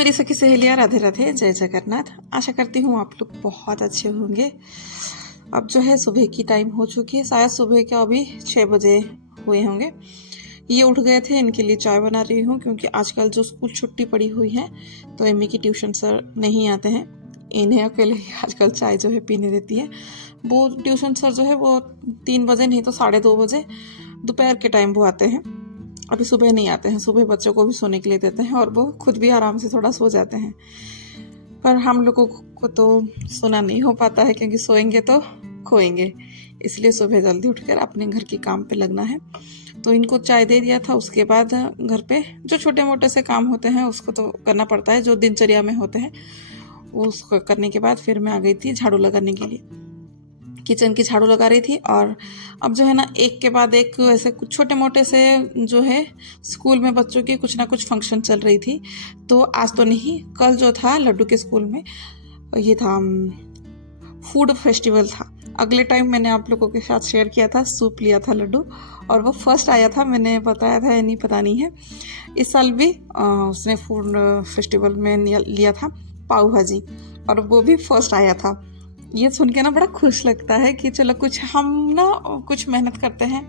मेरी सखी सहेलियाँ, राधे राधे, जय जगन्नाथ। आशा करती हूँ आप लोग बहुत अच्छे होंगे। अब जो है सुबह की टाइम हो चुकी है, शायद सुबह के अभी 6 बजे हुए होंगे। ये उठ गए थे, इनके लिए चाय बना रही हूँ क्योंकि आजकल जो स्कूल छुट्टी पड़ी हुई है तो एमी की ट्यूशन सर नहीं आते हैं। इन्हें अकेले ही आजकल चाय जो है पीने देती है। वो ट्यूशन सर जो है वो 3 बजे नहीं तो 2:30 बजे दोपहर के टाइम वो आते हैं। अभी सुबह नहीं आते हैं, सुबह बच्चों को भी सोने के लिए देते हैं और वो खुद भी आराम से थोड़ा सो जाते हैं। पर हम लोगों को तो सोना नहीं हो पाता है क्योंकि सोएंगे तो खोएंगे, इसलिए सुबह जल्दी उठकर अपने घर के काम पे लगना है। तो इनको चाय दे दिया था, उसके बाद घर पे जो छोटे मोटे से काम होते हैं उसको तो करना पड़ता है, जो दिनचर्या में होते हैं उसको करने के बाद फिर मैं आ गई थी झाड़ू लगाने के लिए। किचन की झाड़ू लगा रही थी और अब जो है ना एक के बाद एक ऐसे कुछ छोटे मोटे से जो है स्कूल में बच्चों की कुछ ना कुछ फंक्शन चल रही थी। तो आज तो नहीं, कल जो था लड्डू के स्कूल में ये था फूड फेस्टिवल था। अगले टाइम मैंने आप लोगों के साथ शेयर किया था, सूप लिया था लड्डू और वो फर्स्ट आया था, मैंने बताया था या नहीं पता नहीं है। इस साल भी उसने फूड फेस्टिवल में लिया था पाव भाजी और वो भी फर्स्ट आया था। ये सुन के ना बड़ा खुश लगता है कि चलो कुछ हम ना कुछ मेहनत करते हैं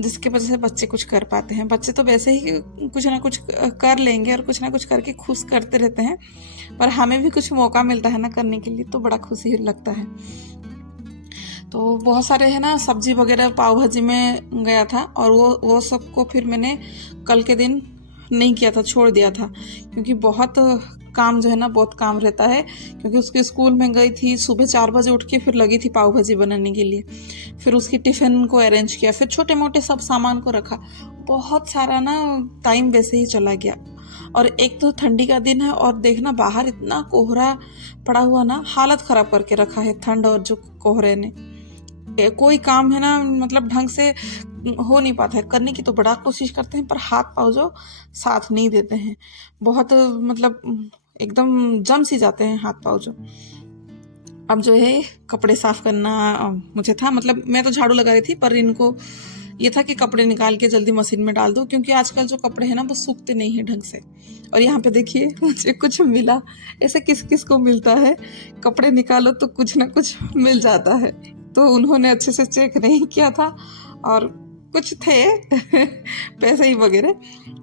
जिसके वजह से बच्चे कुछ कर पाते हैं। बच्चे तो वैसे ही कुछ ना कुछ कर लेंगे और कुछ ना कुछ करके खुश करते रहते हैं, पर हमें भी कुछ मौका मिलता है ना करने के लिए, तो बड़ा खुशी लगता है। तो बहुत सारे है ना सब्जी वगैरह पाव भाजी में गया था और वो सबको फिर मैंने कल के दिन नहीं किया था, छोड़ दिया था क्योंकि बहुत काम जो है ना बहुत काम रहता है। क्योंकि उसके स्कूल में गई थी, सुबह 4 बजे उठ के फिर लगी थी पाव भाजी बनाने के लिए, फिर उसकी टिफ़िन को अरेंज किया, फिर छोटे मोटे सब सामान को रखा, बहुत सारा ना टाइम वैसे ही चला गया। और एक तो ठंडी का दिन है और देखना बाहर इतना कोहरा पड़ा हुआ ना, हालत ख़राब करके रखा है ठंड और जो कोहरे ने। कोई काम है ना मतलब ढंग से हो नहीं पाता है, करने की तो बड़ा कोशिश करते हैं पर हाथ पाँव जो साथ नहीं देते हैं, बहुत मतलब एकदम जम सी जाते हैं हाथ पाँव जो। अब जो है कपड़े साफ करना मुझे था, मतलब मैं तो झाड़ू लगा रही थी पर इनको ये था कि कपड़े निकाल के जल्दी मशीन में डाल दो क्योंकि आजकल जो कपड़े हैं ना वो सूखते नहीं हैं ढंग से। और यहाँ पे देखिए मुझे कुछ मिला, ऐसे किस किस को मिलता है, कपड़े निकालो तो कुछ ना कुछ मिल जाता है। तो उन्होंने अच्छे से चेक नहीं किया था और कुछ थे पैसे ही वगैरह,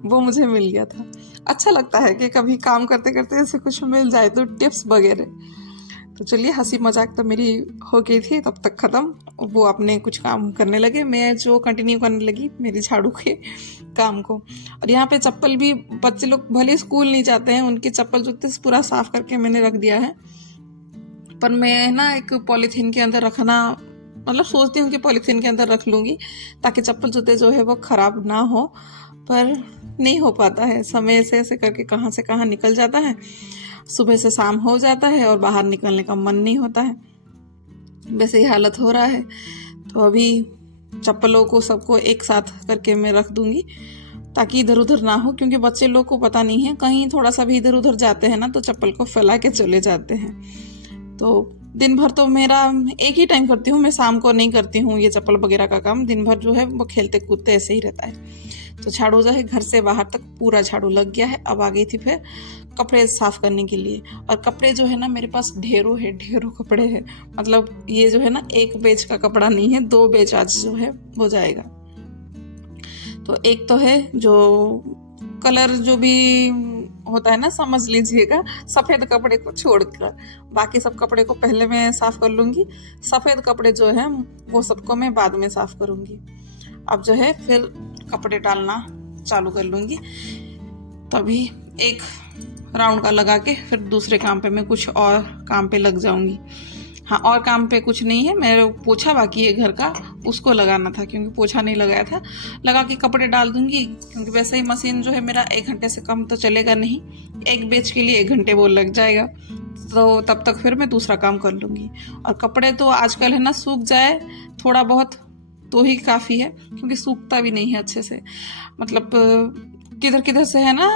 वो मुझे मिल गया था। अच्छा लगता है कि कभी काम करते करते ऐसे कुछ मिल जाए तो, टिप्स वगैरह। तो चलिए हंसी मजाक तो मेरी हो गई थी तब तक ख़त्म, वो अपने कुछ काम करने लगे, मैं जो कंटिन्यू करने लगी मेरी झाड़ू के काम को। और यहाँ पे चप्पल भी बच्चे लोग भले स्कूल नहीं जाते हैं, उनके चप्पल जूते पूरा साफ करके मैंने रख दिया है। पर मैं ना एक पॉलीथीन के अंदर रखना मतलब सोचती हूँ कि पॉलीथीन के अंदर रख लूँगी ताकि चप्पल जूते जो है वो ख़राब ना हो, पर नहीं हो पाता है। समय से ऐसे करके कहाँ से कहाँ निकल जाता है, सुबह से शाम हो जाता है और बाहर निकलने का मन नहीं होता है, वैसे ही हालत हो रहा है। तो अभी चप्पलों को सबको एक साथ करके मैं रख दूँगी ताकि इधर उधर ना हो, क्योंकि बच्चे लोग को पता नहीं है, कहीं थोड़ा सा भी इधर उधर जाते हैं ना तो चप्पल को फैला के चले जाते हैं। तो दिन भर तो मेरा एक ही टाइम करती हूँ मैं, शाम को नहीं करती हूँ ये चप्पल वगैरह का काम, दिन भर जो है वो खेलते कूदते ऐसे ही रहता है। तो झाड़ू जो है घर से बाहर तक पूरा झाड़ू लग गया है। अब आ गई थी फिर कपड़े साफ करने के लिए, और कपड़े जो है ना मेरे पास ढेरों कपड़े हैं, मतलब ये जो है ना एक बैच का कपड़ा नहीं है, 2 बैच आज जो है हो जाएगा। तो एक तो है जो कलर जो भी होता है ना समझ लीजिएगा, सफ़ेद कपड़े को छोड़कर बाकी सब कपड़े को पहले मैं साफ़ कर लूँगी, सफ़ेद कपड़े जो हैं वो सबको मैं बाद में साफ़ करूँगी। अब जो है फिर कपड़े डालना चालू कर लूँगी, तभी एक राउंड का लगा के फिर दूसरे काम पे मैं कुछ और काम पे लग जाऊँगी। हाँ, और काम पे कुछ नहीं है, मेरे पोछा बाकी है घर का, उसको लगाना था क्योंकि पोछा नहीं लगाया था, लगा के कपड़े डाल दूंगी क्योंकि वैसे ही मशीन जो है मेरा 1 घंटे से कम तो चलेगा नहीं, एक बैच के लिए 1 घंटे वो लग जाएगा, तो तब तक फिर मैं दूसरा काम कर लूँगी। और कपड़े तो आजकल है ना सूख जाए थोड़ा बहुत तो ही काफ़ी है, क्योंकि सूखता भी नहीं है अच्छे से, मतलब किधर किधर से है ना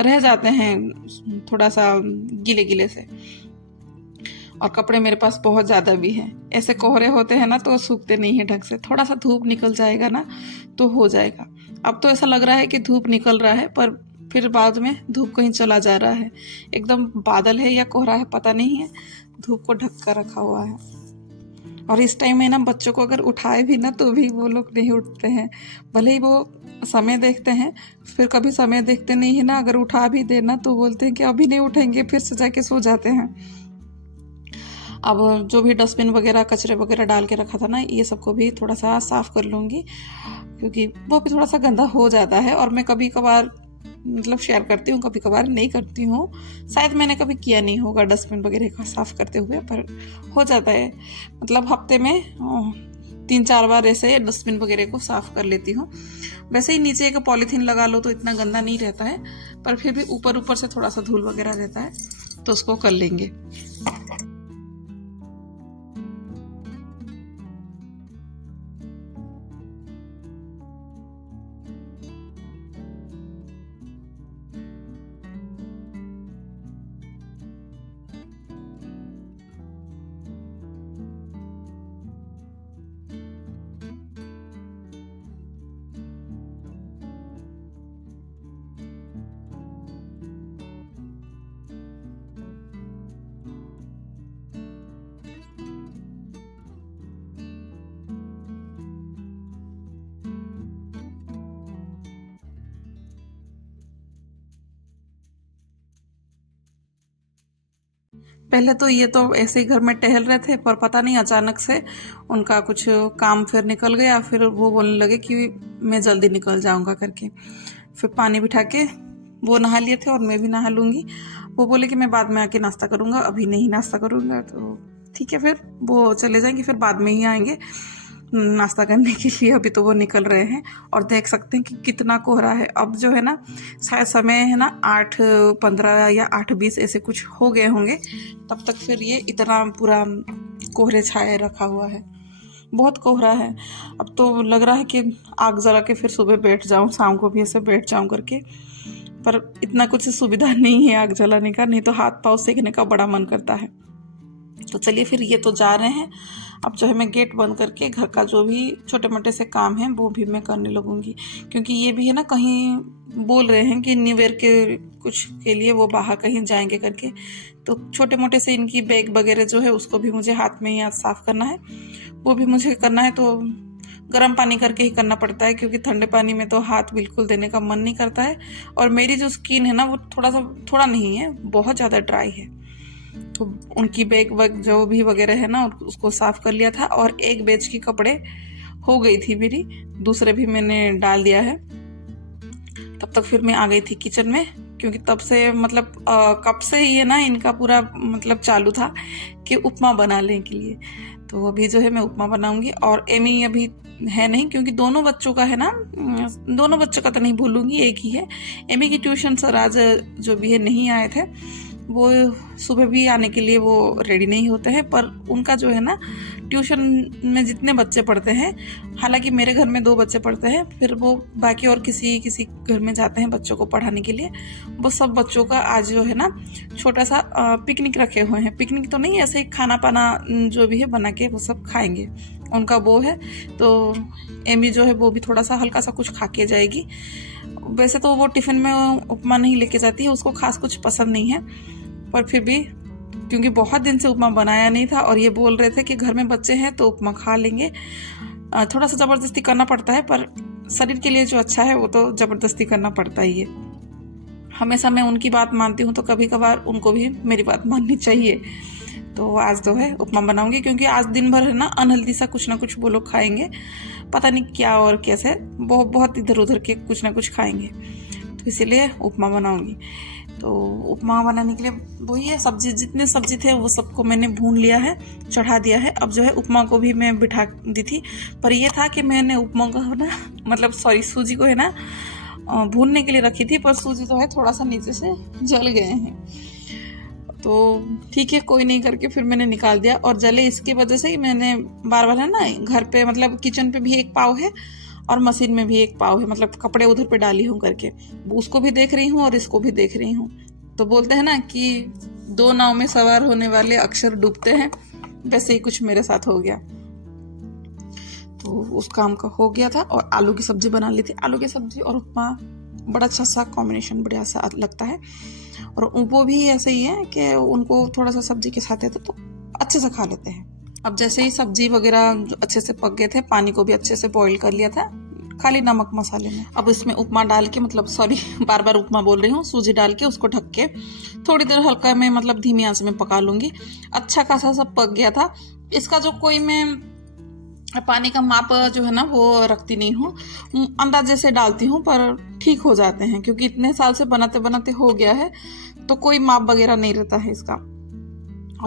रह जाते हैं थोड़ा सा गीले गीले से। और कपड़े मेरे पास बहुत ज़्यादा भी हैं, ऐसे कोहरे होते हैं ना तो सूखते नहीं हैं ढंग से, थोड़ा सा धूप निकल जाएगा ना तो हो जाएगा। अब तो ऐसा लग रहा है कि धूप निकल रहा है पर फिर बाद में धूप कहीं चला जा रहा है। एकदम बादल है या कोहरा है पता नहीं है, धूप को ढक कर रखा हुआ है। और इस टाइम में ना बच्चों को अगर उठाए भी ना तो भी वो लोग नहीं उठते हैं, भले ही वो समय देखते हैं, फिर कभी समय देखते नहीं है ना, अगर उठा भी देना तो बोलते हैं कि अभी नहीं उठेंगे, फिर से जाके सो जाते हैं। अब जो भी डस्टबिन वगैरह कचरे वगैरह डाल के रखा था ना, ये सबको भी थोड़ा सा साफ़ कर लूँगी, क्योंकि वो भी थोड़ा सा गंदा हो जाता है। और मैं कभी कभार मतलब शेयर करती हूँ, कभी कभार नहीं करती हूँ। शायद मैंने कभी किया नहीं होगा डस्टबिन वगैरह का साफ़ करते हुए, पर हो जाता है। मतलब हफ्ते में 3-4 बार ऐसे डस्टबिन वगैरह को साफ़ कर लेती हूँ। वैसे ही नीचे एक पॉलीथीन लगा लो तो इतना गंदा नहीं रहता है, पर फिर भी ऊपर ऊपर से थोड़ा सा धूल वगैरह रहता है, तो उसको कर लेंगे। पहले तो ये तो ऐसे ही घर में टहल रहे थे, पर पता नहीं अचानक से उनका कुछ काम फिर निकल गया। फिर वो बोलने लगे कि मैं जल्दी निकल जाऊंगा करके। फिर पानी बिठा के वो नहा लिए थे और मैं भी नहा लूँगी। वो बोले कि मैं बाद में आके नाश्ता करूँगा, अभी नहीं नाश्ता करूँगा। तो ठीक है, फिर वो चले जाएंगे, फिर बाद में ही आएंगे नाश्ता करने के लिए। अभी तो वो निकल रहे हैं और देख सकते हैं कि कितना कोहरा है। अब जो है ना, शायद समय है ना 8:15 या 8:20 ऐसे कुछ हो गए होंगे, तब तक फिर ये इतना पूरा कोहरे छाए रखा हुआ है। बहुत कोहरा है। अब तो लग रहा है कि आग जला के फिर सुबह बैठ जाऊं, शाम को भी ऐसे बैठ जाऊं करके, पर इतना कुछ सुविधा नहीं है आग जलाने का, नहीं तो हाथ पाँव सेकने का बड़ा मन करता है। तो चलिए फिर ये तो जा रहे हैं। अब जो है मैं गेट बंद करके घर का जो भी छोटे मोटे से काम है वो भी मैं करने लगूंगी, क्योंकि ये भी है ना, कहीं बोल रहे हैं कि न्यू ईयर के कुछ के लिए वो बाहर कहीं जाएंगे करके। तो छोटे मोटे से इनकी बैग वगैरह जो है उसको भी मुझे हाथ में ही आज साफ़ करना है, वो भी मुझे करना है। तो गर्म पानी करके ही करना पड़ता है, क्योंकि ठंडे पानी में तो हाथ बिल्कुल देने का मन नहीं करता है। और मेरी जो स्किन है ना वो थोड़ा नहीं है, बहुत ज़्यादा ड्राई है। तो उनकी बैग वग जो भी वगैरह है ना उसको साफ़ कर लिया था, और एक बैच की कपड़े हो गई थी मेरी, दूसरे भी मैंने डाल दिया है। तब तक फिर मैं आ गई थी किचन में, क्योंकि तब से मतलब कब से ही है ना इनका पूरा मतलब चालू था कि उपमा बनाने के लिए। तो अभी जो है मैं उपमा बनाऊंगी। और एमी अभी है नहीं, क्योंकि दोनों बच्चों का है ना, दोनों बच्चों का तो नहीं भूलूंगी, एक ही है। एमी की ट्यूशन सर आज जो भी है नहीं आए थे, वो सुबह भी आने के लिए वो रेडी नहीं होते हैं। पर उनका जो है ना ट्यूशन में जितने बच्चे पढ़ते हैं, हालांकि मेरे घर में 2 बच्चे पढ़ते हैं, फिर वो बाकी और किसी घर में जाते हैं बच्चों को पढ़ाने के लिए। वो सब बच्चों का आज जो है ना छोटा सा पिकनिक रखे हुए हैं। पिकनिक तो नहीं, ऐसे ही खाना पाना जो भी है बना के वो सब खाएंगे, उनका वो है। तो एमी जो है वो भी थोड़ा सा हल्का सा कुछ खा के जाएगी। वैसे तो वो टिफ़िन में उपमा नहीं लेके जाती है, उसको खास कुछ पसंद नहीं है, पर फिर भी क्योंकि बहुत दिन से उपमा बनाया नहीं था और ये बोल रहे थे कि घर में बच्चे हैं तो उपमा खा लेंगे। थोड़ा सा ज़बरदस्ती करना पड़ता है, पर शरीर के लिए जो अच्छा है वो तो ज़बरदस्ती करना पड़ता ही है। हमेशा मैं उनकी बात मानती हूँ, तो कभी कभार उनको भी मेरी बात माननी चाहिए। तो आज तो है उपमा बनाऊंगी, क्योंकि आज दिन भर है ना अनहेल्दी सा कुछ ना कुछ वो लोग खाएंगे, पता नहीं क्या और कैसे, बहुत इधर उधर के कुछ ना कुछ खाएंगे, तो इसीलिए उपमा बनाऊंगी। तो उपमा बनाने के लिए वही है, सब्जी जितने सब्जी थे वो सबको मैंने भून लिया है, चढ़ा दिया है। अब जो है उपमा को भी मैं बिठा दी थी, पर ये था कि मैंने उपमा को ना मतलब सूजी को है ना भूनने के लिए रखी थी, पर सूजी तो है थोड़ा सा नीचे से जल गए हैं। तो ठीक है, कोई नहीं करके फिर मैंने निकाल दिया। और जले इसकी वजह से ही मैंने बार बार है ना घर पे मतलब किचन पे भी एक पाव है और मशीन में भी एक पाव है, मतलब कपड़े उधर पे डाली हूँ करके, उसको भी देख रही हूँ और इसको भी देख रही हूँ। तो बोलते हैं ना कि 2 नाव में सवार होने वाले अक्सर डूबते हैं, वैसे ही कुछ मेरे साथ हो गया। तो उस काम का हो गया था। और आलू की सब्जी बना ली थी, आलू की सब्जी और उपमा बड़ा अच्छा सा कॉम्बिनेशन, बढ़िया सा लगता है। और वो भी ऐसे ही है कि उनको थोड़ा सा सब्जी के साथ है तो अच्छे से खा लेते हैं। अब जैसे ही सब्जी वगैरह अच्छे से पक गए थे, पानी को भी अच्छे से बॉईल कर लिया था खाली नमक मसाले में। अब इसमें उपमा डाल के, मतलब सॉरी बार बार उपमा बोल रही हूँ, सूजी डाल के उसको ढक के थोड़ी देर हल्का में, मतलब धीमी आंच में पका लूँगी। अच्छा खासा सब पक गया था। इसका जो कोई मैं पानी का माप जो है ना वो रखती नहीं हूँ, अंदाजे से डालती हूँ, पर ठीक हो जाते हैं क्योंकि इतने साल से बनाते बनाते हो गया है तो कोई माप वगैरह नहीं रहता है इसका।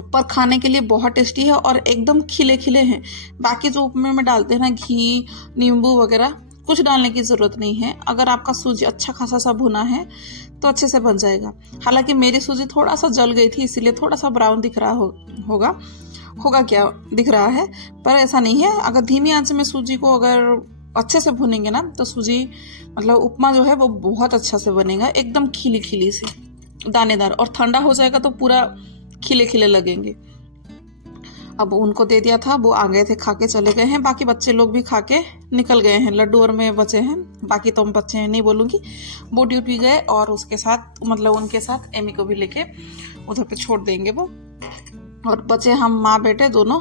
पर खाने के लिए बहुत टेस्टी है और एकदम खिले खिले हैं। बाकी जो उपमे में डालते हैं ना घी, नींबू वगैरह, कुछ डालने की ज़रूरत नहीं है। अगर आपका सूजी अच्छा खासा सा भुना है तो अच्छे से बन जाएगा। हालांकि मेरी सूजी थोड़ा सा जल गई थी, इसीलिए थोड़ा सा ब्राउन दिख रहा होगा क्या दिख रहा है, पर ऐसा नहीं है। अगर धीमी आंच में सूजी को अगर अच्छे से भुनेंगे ना तो सूजी, मतलब उपमा जो है वो बहुत अच्छा से बनेगा, एकदम खिली खिली सी, दानेदार। और ठंडा हो जाएगा तो पूरा खिले खिले लगेंगे। अब उनको दे दिया था, वो आ गए थे, खा के चले गए हैं। बाकी बच्चे लोग भी खा के निकल गए हैं, लड्डू और में बचे हैं। बाकी तो हम बच्चे नहीं बोलूँगी, वो ड्यूटी गए और उसके साथ, मतलब उनके साथ एमी को भी लेके उधर पे छोड़ देंगे वो। और बचे हम माँ बेटे दोनों।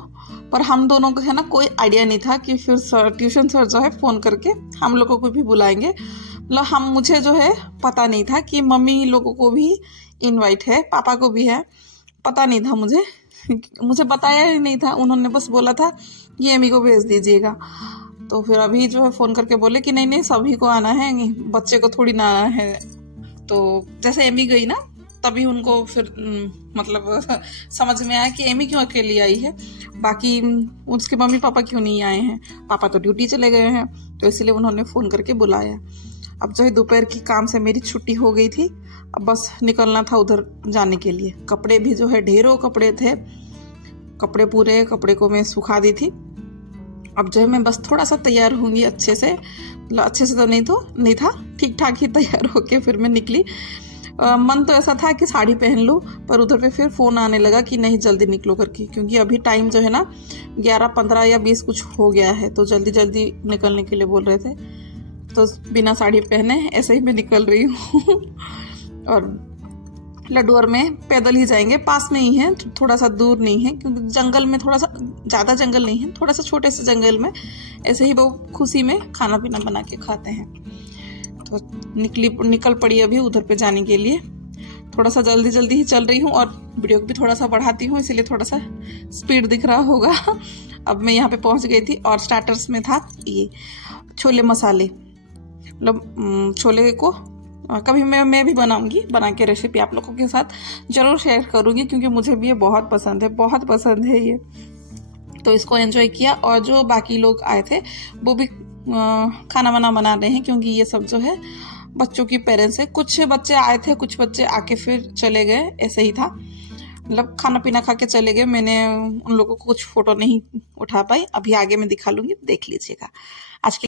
पर हम दोनों को है ना कोई आइडिया नहीं था कि फिर ट्यूशन सर जो है फ़ोन करके हम लोगों को भी बुलाएंगे। मतलब मुझे जो है पता नहीं था कि मम्मी लोगों को भी इनवाइट है, पापा को भी है, पता नहीं था मुझे बताया ही नहीं था। उन्होंने बस बोला था ये एमी को भेज दीजिएगा। तो फिर अभी जो है फ़ोन करके बोले कि नहीं सभी को आना है, बच्चे को थोड़ी ना आना है। तो जैसे एमी गई ना तभी उनको फिर मतलब समझ में आया कि एमी क्यों अकेली आई है, बाकी उसके मम्मी पापा क्यों नहीं आए हैं। पापा तो ड्यूटी चले गए हैं, तो इसलिए उन्होंने फ़ोन करके बुलाया। अब जो है दोपहर की काम से मेरी छुट्टी हो गई थी, अब बस निकलना था उधर जाने के लिए। कपड़े भी जो है ढेरों कपड़े थे, कपड़े को मैं सुखा दी थी। अब जो है मैं बस थोड़ा सा तैयार होंगी अच्छे से, मतलब अच्छे से तो नहीं था, ठीक ठाक ही तैयार होके फिर मैं निकली। मन तो ऐसा था कि साड़ी पहन लूँ, पर उधर पे फिर फ़ोन आने लगा कि नहीं जल्दी निकलो करके, क्योंकि अभी टाइम जो है ना 11:15 या 20 कुछ हो गया है, तो जल्दी जल्दी निकलने के लिए बोल रहे थे। तो बिना साड़ी पहने ऐसे ही मैं निकल रही हूँ। और लड्डू और मैं पैदल ही जाएंगे, पास में ही है, थोड़ा सा दूर नहीं है, क्योंकि जंगल में, थोड़ा सा ज़्यादा जंगल नहीं है, थोड़ा सा छोटे से जंगल में ऐसे ही वो खुशी में खाना पीना बना के खाते हैं। तो निकल पड़ी अभी उधर पे जाने के लिए। थोड़ा सा जल्दी जल्दी ही चल रही हूँ और वीडियो भी थोड़ा सा बढ़ाती हूँ, इसीलिए थोड़ा सा स्पीड दिख रहा होगा। अब मैं यहाँ पे पहुँच गई थी और स्टार्टर्स में था ये छोले मसाले। मतलब छोले को कभी मैं भी बनाऊंगी, बना के रेसिपी आप लोगों के साथ ज़रूर शेयर करूँगी, क्योंकि मुझे भी ये बहुत पसंद है ये। तो इसको एंजॉय किया। और जो बाकी लोग आए थे वो भी खाना वाना बना रहे हैं, क्योंकि ये सब जो है बच्चों की पेरेंट्स है। कुछ बच्चे आए थे, कुछ बच्चे आके फिर चले गए, ऐसे ही था। मतलब खाना पीना खा के चले गए। मैंने उन लोगों को कुछ फ़ोटो नहीं उठा पाई, अभी आगे मैं दिखा लूँगी, देख लीजिएगा। आज के